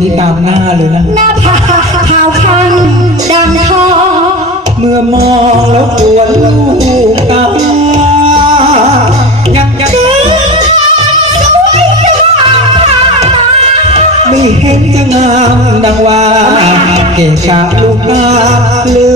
นี้ตามหน้าเลยนะ หน้าผากขาวพันดังทองเมื่อมองแล้วปวดลูกตายังยังสวยสว่างไม่เห็นจะงามดังว่า เกะกะลูกตาเหลือ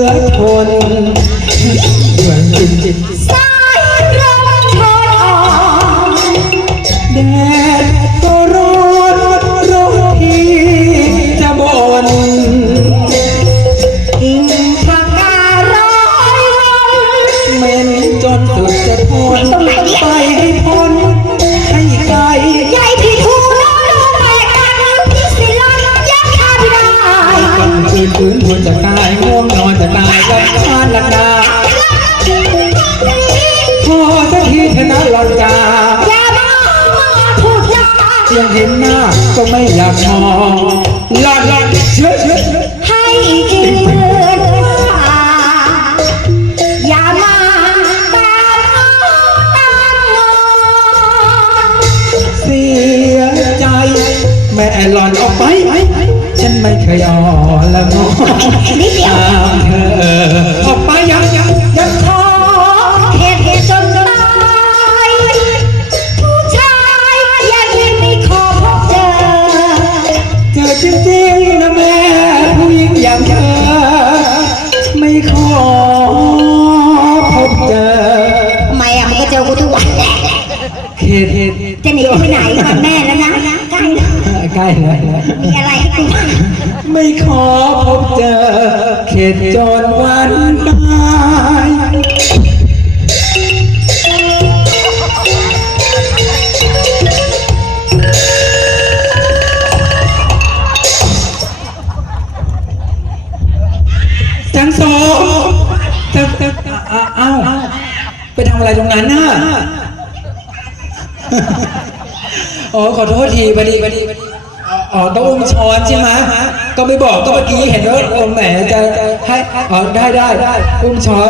จนสุดจะทนไปให้พ้นให้ไกลใหญ่พี่ทูน้องลูกแม่ากันพี่สิลันยักษ์ข้าไม่ได้คนคืนคืนควรจะตายง่วงนอนจะตายกับพานลักดาพอสักทีเถอะนะหลอนจาอย่ามาพูดจายังเห็นหน้าก็ไม่อยากมองหลอนหลอนเชื่อเชื่อ หลอนออกไป ฉันไม่เคยอ่อนละงอนิดเดียวตามเธอออกไปยังยังยังขอเหตุเหตุจนตายผู้ชายอย่ายิ้มไม่ขอพบเจอเจอจริงๆนะแม่ผู้หญิงอย่างเธอไม่ขอพบเจอทำไมอะมันก็เจอกูทุกวันแหละเขตเขตจะหนีไปไหนมันแม่นะ แล้วใกล้เลยมีอะไรให้กูบ้างไม่ขอพบเจอ เขตจนวันตายจังโสมจะจะอะอ้าวไปทำอะไรตรงนั้นน่ะ อ๋อ ขอโทษทีพอดีพอดีพอดี อ๋อต้องอุ้มช้อนใช่ไหมก็ไม่บอกก็เมื่อกี้เห็นว่าอมแหมจะจะให้อ๋อได้ได้ได้อุ้มช้อน